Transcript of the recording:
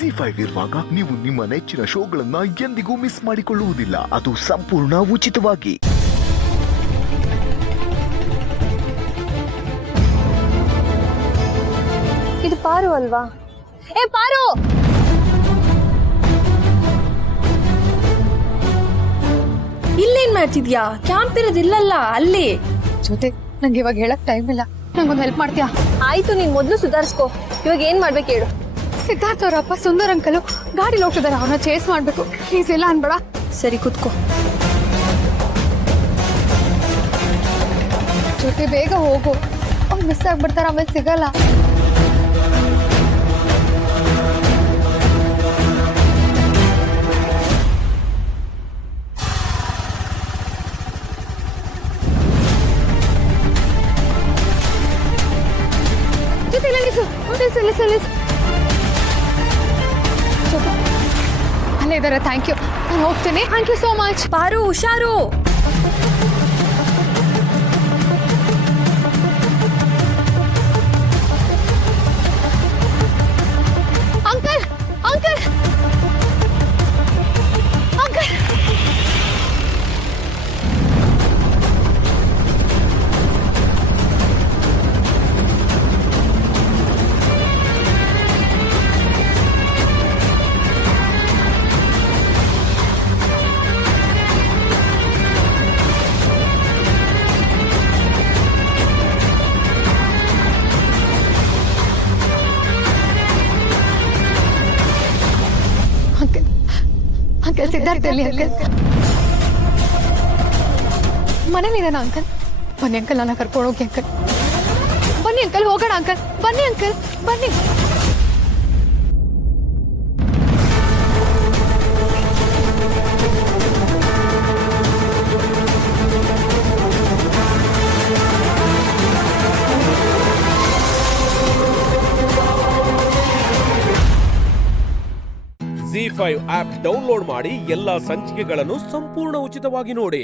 ZEE5 ಇರುವಾಗ ನೀವು ನಿಮ್ಮ ನೆಚ್ಚಿನ ಶೋಗಳನ್ನ ಎಂದಿಗೂ ಮಿಸ್ ಮಾಡಿಕೊಳ್ಳುವುದಿಲ್ಲ. ಅದು ಸಂಪೂರ್ಣ ಉಚಿತವಾಗಿ. ಇದು ಪಾರು ಅಲ್ವಾ? ಏ ಪಾರು, ಇಲ್ಲೇನ್ ಮಾಡ್ತಿದ್ಯಾ? ಕ್ಯಾಂಪ್ ಇರೋದಿಲ್ಲಲ್ಲ ಅಲ್ಲಿ. ಜೊತೆ ನಂಗೆ ಇವಾಗ ಹೇಳಕ್ ಟೈಮ್ ಇಲ್ಲ. ನಂಗೊಂದು ಹೆಲ್ಪ್ ಮಾಡ್ತೀಯಾ? ಆಯ್ತು, ನೀನ್ ಮೊದ್ಲು ಸುಧಾರಿಸ್ಕೋ. ಇವಾಗ ಏನ್ ಮಾಡ್ಬೇಕು ಹೇಳು. ಸಿದ್ಧಾರ್ಥ ಅವರಪ್ಪ ಸುಂದರ್ ಅಂಕಲು ಗಾಡಿಲಿ ಹೋಗ್ತಿದಾರೆ, ಅವನ್ನ ಚೇಸ್ ಮಾಡ್ಬೇಕು. ಪ್ಲೀಸ್ ಇಲ್ಲ ಅನ್ಬೇಡ. ಸರಿ, ಕುತ್ಕೋ. ಜೊತೆ ಬೇಗ ಹೋಗು, ಅವ್ರು ಮಿಸ್ ಆಗ್ಬಿಡ್ತಾರ, ಆಮೇಲೆ ಸಿಗಲ್ಲ. ಜೊತೆ ಅಲ್ಲೇ ಇದಾರೆ. ಥ್ಯಾಂಕ್ ಯು, ನಾನು ಹೋಗ್ತೀನಿ. Thank you so much. Paru, ಹುಷಾರು. Uncle uncle uncle, uncle Siddhartha ಎಲ್ಲಿ ಅಂಕಲ್? ಮನೇಲಿದ್ದಾನ ಅಂಕಲ್? ಬನ್ನಿ ಅಂಕಲ್, ನನ್ನ ಕರ್ಕೊಂಡು ಹೋಗಿ ಅಂಕಲ್. ಬನ್ನಿ ಅಂಕಲ್, ಹೋಗೋಣ ಅಂಕಲ್. ಬನ್ನಿ ಅಂಕಲ್, ಬನ್ನಿ. ZEE5 ಆಪ್ ಡೌನ್ಲೋಡ್ ಮಾಡಿ ಎಲ್ಲಾ ಸಂಚಿಕೆಗಳನ್ನು ಸಂಪೂರ್ಣ ಉಚಿತವಾಗಿ ನೋಡಿ.